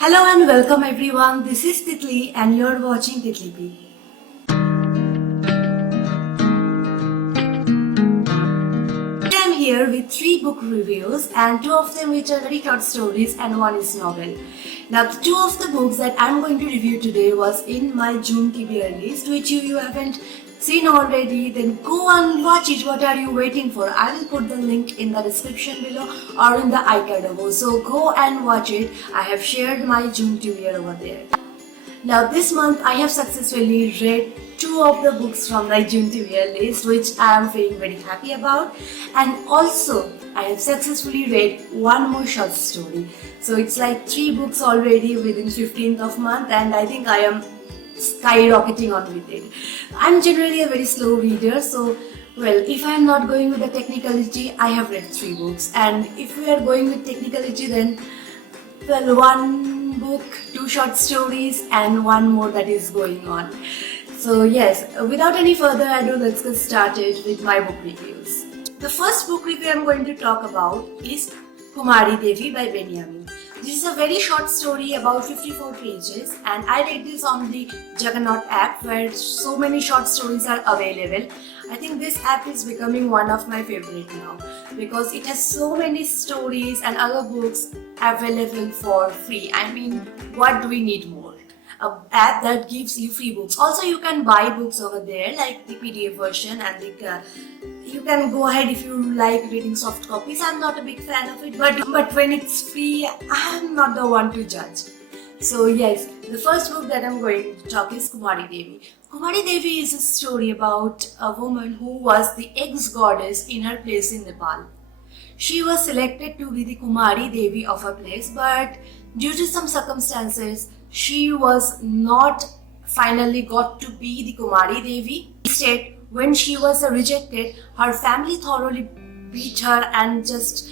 Hello and welcome everyone, this is Titli and you're watching TitliBee. I'm here with 3 book reviews and 2 of them which are very short stories and 1 is novel. Now the 2 of the books that I'm going to review today was in my June TBR list, which you haven't seen already, then go and watch it. What are you waiting for? I will put the link in the description below or in the iCard above. So go and watch it. I have shared my June TBR over there. Now this month I have successfully read 2 of the books from my June TBR list, which I am feeling very happy about, and also I have successfully read 1 more short story. So it's like 3 books already within 15th of month, and I think I am skyrocketing on with it. I'm generally a very slow reader, so if I am not going with the technicality, I have read 3 books, and if we are going with technicality, then 1 book, 2 short stories and 1 more that is going on. So yes, without any further ado, let's get started with my book reviews. The first book review I'm going to talk about is Kumari Devi by Benjamin. This is a very short story about 54 pages, and I read this on the Juggernaut app where so many short stories are available. I think this app is becoming one of my favorite now because it has so many stories and other books available for free. I mean, what do we need more? An app that gives you free books. Also, you can buy books over there, like the PDF version, and you can go ahead if you like reading soft copies. I'm not a big fan of it, but when it's free, I'm not the one to judge. So yes, the first book that I'm going to talk is Kumari Devi. Kumari Devi is a story about a woman who was the ex-goddess in her place in Nepal. She was selected to be the Kumari Devi of her place, but due to some circumstances, she was not finally got to be the Kumari Devi. Instead, when she was rejected, her family thoroughly beat her and just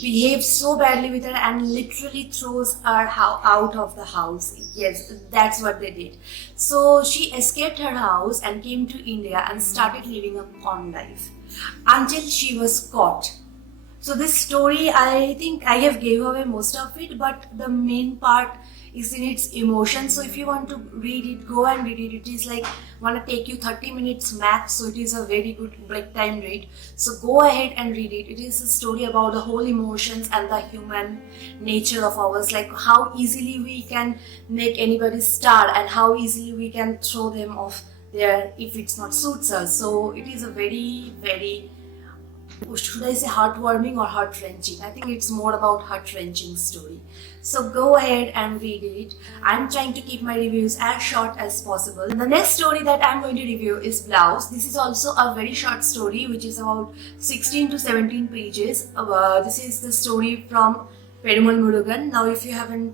behaved so badly with her and literally throws her out of the house. Yes, that's what they did. So she escaped her house and came to India and started living a con life until she was caught. So this story, I think I have gave away most of it, but the main part is in its emotion. So if you want to read it, go and read it. It is like want to take you 30 minutes max, so it is a very good break time read. So go ahead and read it. It is a story about the whole emotions and the human nature of ours, like how easily we can make anybody star and how easily we can throw them off there if it's not suits us. So it is a very, very, should I say heartwarming or heart-wrenching? I think it's more about heart-wrenching story. So go ahead and read it. I'm trying to keep my reviews as short as possible. The next story that I'm going to review is Blouse. This is also a very short story which is about 16 to 17 pages. This is the story from Perumal Murugan. Now if you haven't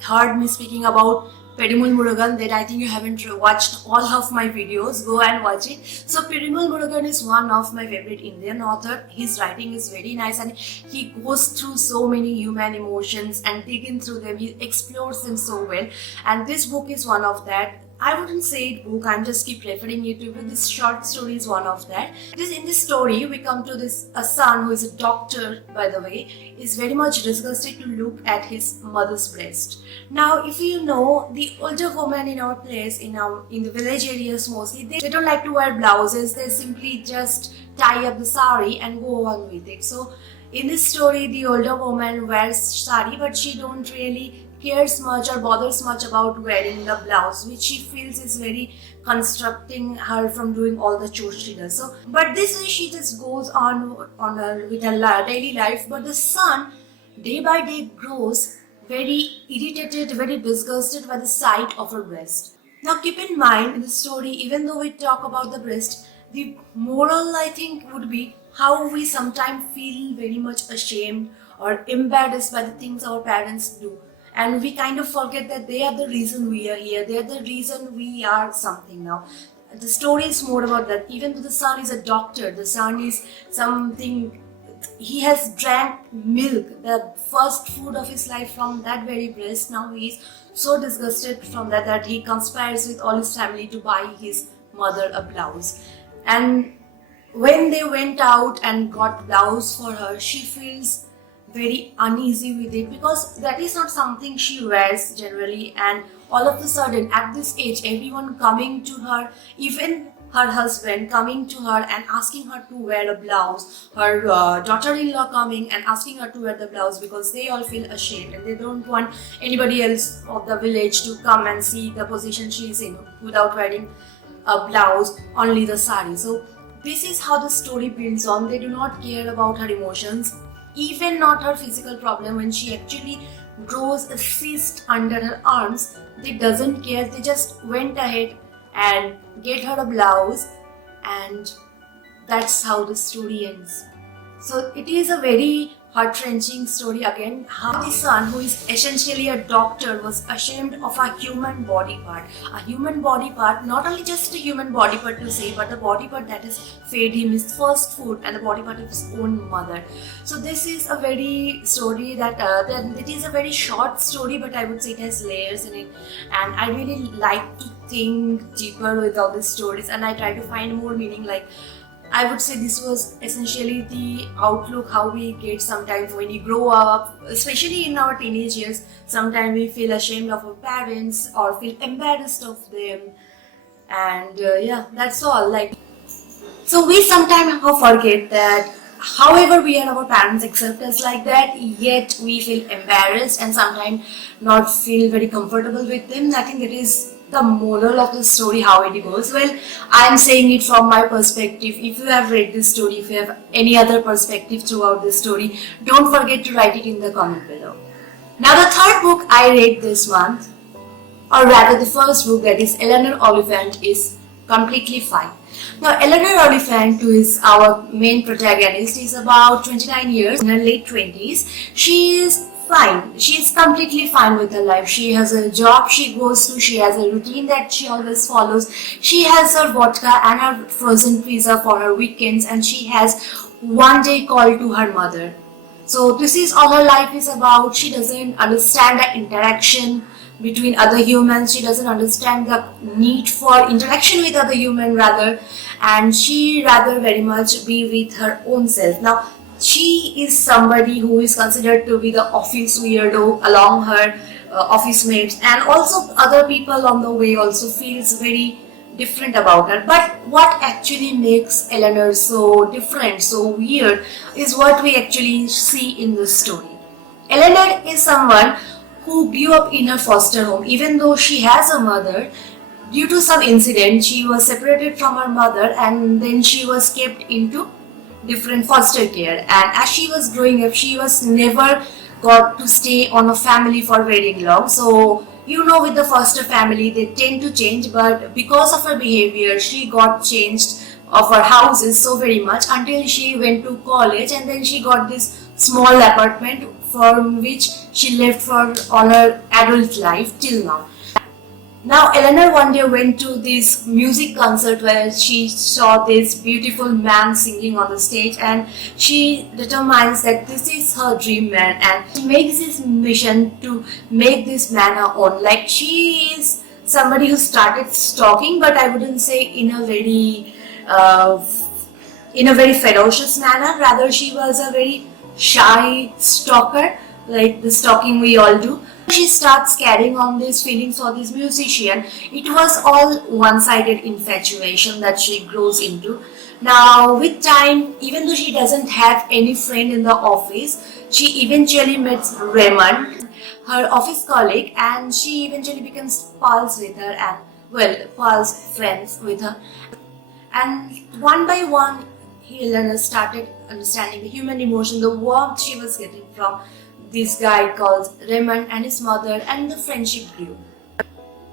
heard me speaking about Perumal Murugan, then I think you haven't watched all of my videos. Go and watch it. So Perumal Murugan is one of my favorite Indian author. His writing is very nice and he goes through so many human emotions and digging through them. He explores them so well, and this book is one of that. I wouldn't say it book, I'm just keep referring it to, but this short story is one of that. In this story, we come to a son who is a doctor, by the way, is very much disgusted to look at his mother's breast. Now, if you know, the older women in our place, in the village areas mostly, they don't like to wear blouses. They simply just tie up the sari and go on with it. So in this story, the older woman wears sari, but she don't really cares much or bothers much about wearing the blouse, which she feels is very constructing her from doing all the chores she does. So, but this way she just goes on with her daily life. But the son, day by day, grows very irritated, very disgusted by the sight of her breast. Now, keep in mind in the story, even though we talk about the breast, the moral I think would be how we sometimes feel very much ashamed or embarrassed by the things our parents do. And we kind of forget that they are the reason we are here. They are the reason we are something now. The story is more about that. Even though the son is a doctor, the son is something, he has drank milk, the first food of his life, from that very breast. Now he is so disgusted from that he conspires with all his family to buy his mother a blouse. And when they went out and got blouse for her, she feels very uneasy with it, because that is not something she wears generally, and all of a sudden at this age everyone coming to her, even her husband coming to her and asking her to wear a blouse, her daughter-in-law coming and asking her to wear the blouse, because they all feel ashamed and they don't want anybody else of the village to come and see the position she is in without wearing a blouse, only the sari. So this is how the story builds on. They do not care about her emotions, even not her physical problem. When she actually grows a cyst under her arms, they doesn't care. They just went ahead and get her a blouse, and that's how the story ends. So it is a very heart-wrenching story again, how the son, who is essentially a doctor, was ashamed of a human body part. A human body part, not only just a human body part to say, but the body part that has fed him his first food and the body part of his own mother. So this is a very story that it is a very short story, but I would say it has layers in it, and I really like to think deeper with all these stories, and I try to find more meaning. Like, I would say this was essentially the outlook how we get sometimes when we grow up, especially in our teenage years. Sometimes we feel ashamed of our parents or feel embarrassed of them, and yeah, that's all. Like, so we sometimes forget that however we are, our parents accept us like that, yet we feel embarrassed and sometimes not feel very comfortable with them. I think it is the moral of the story, how it goes. Well, I am saying it from my perspective. If you have read this story, if you have any other perspective throughout this story, don't forget to write it in the comment below. Now, the third book I read this month, or rather the first book, that is Eleanor Oliphant, is Completely Fine. Now, Eleanor Oliphant, who is our main protagonist, is about 29 years, in her late 20s. She is fine. She is completely fine with her life. She has a job she goes to. She has a routine that she always follows. She has her vodka and her frozen pizza for her weekends, and she has one day call to her mother. So this is all her life is about. She doesn't understand the interaction between other humans. She doesn't understand the need for interaction with other human rather, and she rather very much be with her own self. Now, she is somebody who is considered to be the office weirdo along her office mates, and also other people on the way also feels very different about her. But what actually makes Eleanor so different, so weird, is what we actually see in this story. Eleanor is someone who grew up in her foster home. Even though she has a mother, due to some incident, she was separated from her mother, and then she was kept into different foster care. And as she was growing up, she was never got to stay on a family for very long. So, you know, with the foster family, they tend to change, but because of her behavior, she got changed of her houses so very much until she went to college, and then she got this small apartment from which she lived for all her adult life till now. Now, Eleanor one day went to this music concert where she saw this beautiful man singing on the stage, and she determines that this is her dream man, and she makes this mission to make this man her own. Like, she is somebody who started stalking, but I wouldn't say in a very ferocious manner. Rather, she was a very shy stalker, like the stalking we all do. She starts carrying on these feelings for this musician. It was all one-sided infatuation that she grows into. Now, with time, even though she doesn't have any friend in the office, she eventually meets Raymond, her office colleague, and she eventually becomes pals with her, and pals, friends with her. And one by one, Eleanor started understanding the human emotion, the warmth she was getting from this guy called Raymond and his mother, and the friendship grew.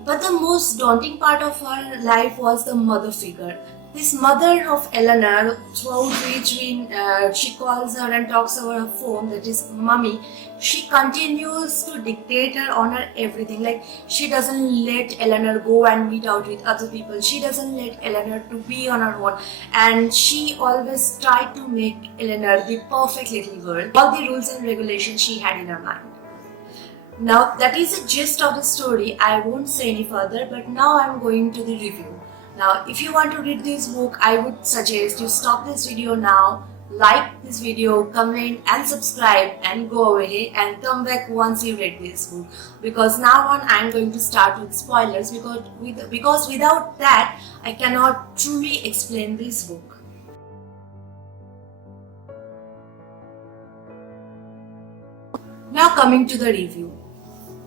But the most daunting part of her life was the mother figure. This mother of Eleanor, throughout which she calls her and talks over her phone, that is Mummy, she continues to dictate her on her everything. Like, she doesn't let Eleanor go and meet out with other people. She doesn't let Eleanor to be on her own. And she always tried to make Eleanor the perfect little girl. All the rules and regulations she had in her mind. Now, that is the gist of the story. I won't say any further, but now I'm going to the review. Now, if you want to read this book, I would suggest you stop this video now, like this video, comment and subscribe, and go away and come back once you read this book, because now on I'm going to start with spoilers, because without that I cannot truly explain this book. Now coming to the review.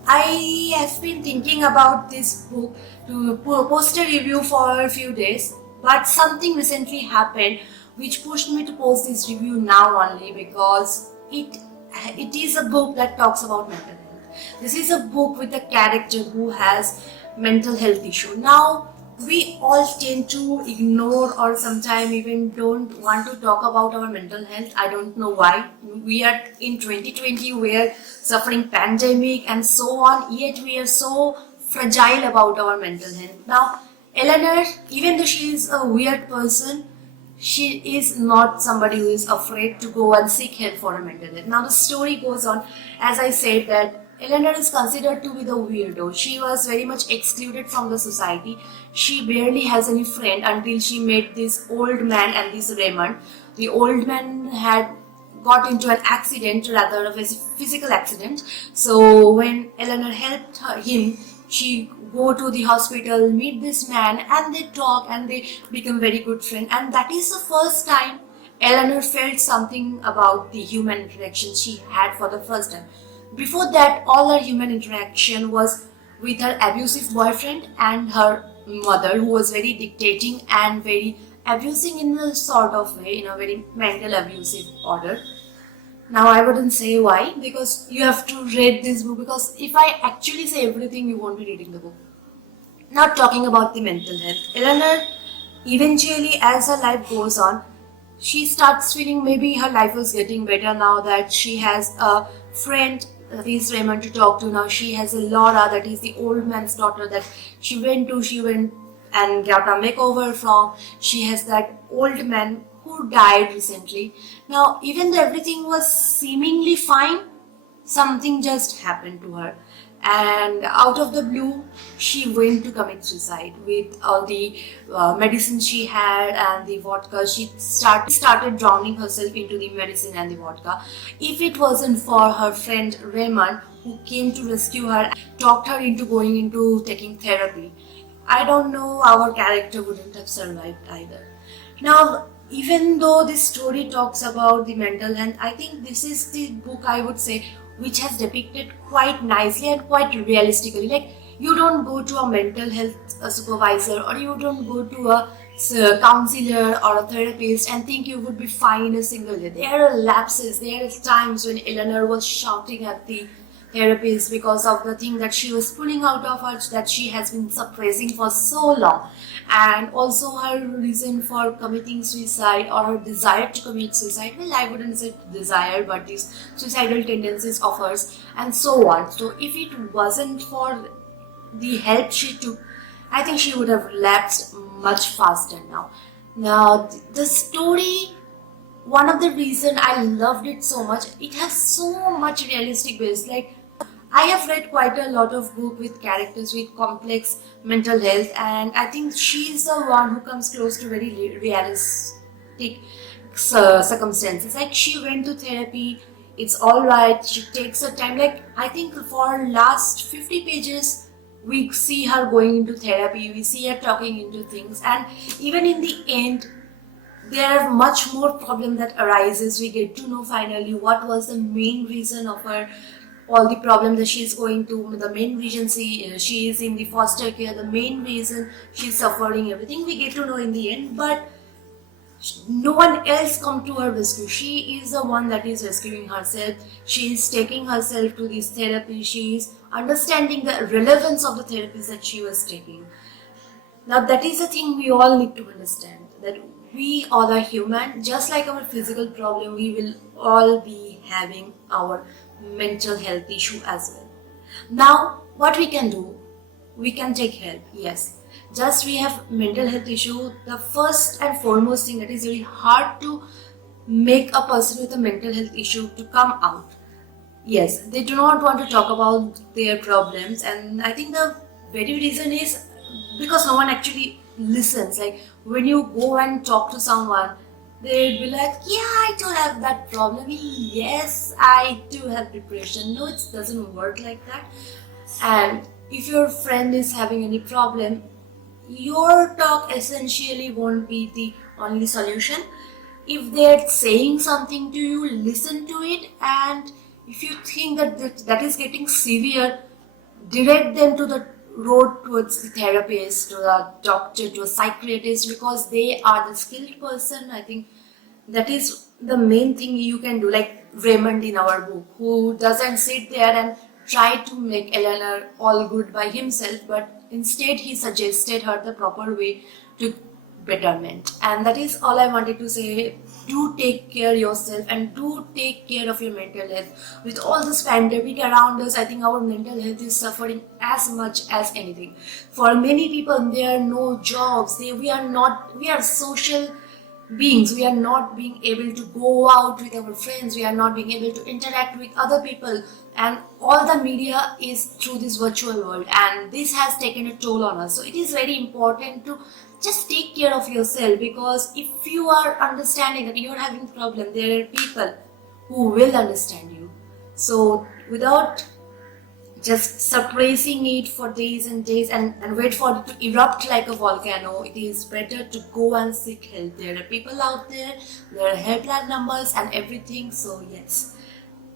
I have been thinking about this book to post a review for a few days, but something recently happened which pushed me to post this review now only, because it is a book that talks about mental health. This is a book with a character who has mental health issue. Now, we all tend to ignore or sometimes even don't want to talk about our mental health. I don't know why. We are in 2020, we are suffering pandemic and so on, yet we are so fragile about our mental health. Now, Eleanor, even though she is a weird person, she is not somebody who is afraid to go and seek help for her mental health. Now the story goes on, as I said, that Eleanor is considered to be the weirdo. She was very much excluded from the society. She barely has any friend until she met this old man and this Raymond. The old man had got into an accident, rather a physical accident. So when Eleanor helped him, she go to the hospital, meet this man, and they talk and they become very good friends. And that is the first time Eleanor felt something about the human interaction she had for the first time. Before that, all her human interaction was with her abusive boyfriend and her mother, who was very dictating and very abusing in a sort of way, in a very mental abusive order. Now I wouldn't say why, because you have to read this book, because if I actually say everything, you won't be reading the book. Not talking about the mental health. Eleanor, eventually as her life goes on, she starts feeling maybe her life is getting better now that she has a friend, that is Raymond, to talk to. Now she has a Laura, that is the old man's daughter, that she went and got a makeover from. She has that old man who died recently. Now, even though everything was seemingly fine, something just happened to her. And out of the blue, she went to commit suicide with all the medicine she had and the vodka. She started drowning herself into the medicine and the vodka. If it wasn't for her friend Raymond, who came to rescue her, talked her into going into taking therapy, I don't know, our character wouldn't have survived either. Now, even though this story talks about the mental health, I think this is the book, I would say, which has depicted quite nicely and quite realistically. Like, you don't go to a mental health supervisor, or you don't go to a counselor or a therapist and think you would be fine in a single day. There are lapses, there are times when Eleanor was shouting at the therapist because of the thing that she was pulling out of her, that she has been suppressing for so long, and also her reason for committing suicide, or her desire to commit suicide. Well, I wouldn't say desire, but these suicidal tendencies of hers, and so on. So if it wasn't for the help she took, I think she would have lapsed much faster now. Now the story, one of the reason I loved it so much, it has so much realistic base. Like, I have read quite a lot of books with characters with complex mental health, and I think she is the one who comes close to very realistic circumstances. Like, she went to therapy, it's alright, she takes her time. Like, I think for last 50 pages, we see her going into therapy, we see her talking into things, and even in the end, there are much more problems that arises. We get to know finally what was the main reason of her, all the problems that she is going to, the main reason she is in the foster care, the main reason she's suffering, everything we get to know in the end. But no one else come to her rescue. She is the one that is rescuing herself. She is taking herself to this therapy. She is understanding the relevance of the therapies that she was taking. Now that is the thing we all need to understand, that we all are human. Just like our physical problem, we will all be having our mental health issue as well. Now, what we can do, we can take help, yes. Just we have mental health issue, the first and foremost thing that is really hard to make a person with a mental health issue to come out. Yes, they do not want to talk about their problems, and I think the very reason is because no one actually listens. Like, when you go and talk to someone, they'd be like, yeah, I do have that problem. Yes, I do have depression. No, it doesn't work like that. And if your friend is having any problem, your talk essentially won't be the only solution. If they're saying something to you, listen to it, and if you think that is getting severe, direct them to the road towards the therapist, to the doctor, to a psychiatrist, because they are the skilled person. I think that is the main thing you can do. Like Raymond in our book, who doesn't sit there and try to make Eleanor all good by himself, but instead he suggested her the proper way to betterment. And that is all I wanted to say. Do take care yourself and do take care of your mental health. With all this pandemic around us, I think our mental health is suffering as much as anything. For many people, there are no jobs. We are social beings. We are not being able to go out with our friends. We are not being able to interact with other people, and all the media is through this virtual world, and this has taken a toll on us. So it is very important to just take care of yourself, because if you are understanding that you are having problem, there are people who will understand you. So without just suppressing it for days and days and wait for it to erupt like a volcano, it is better to go and seek help. There are people out there, there are helpline numbers and everything. So yes,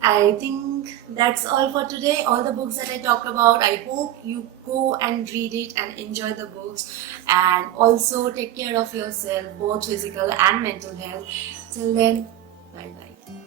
I think that's all for today. All the books that I talked about, I hope you go and read it and enjoy the books, and also take care of yourself, both physical and mental health. Till then, bye bye.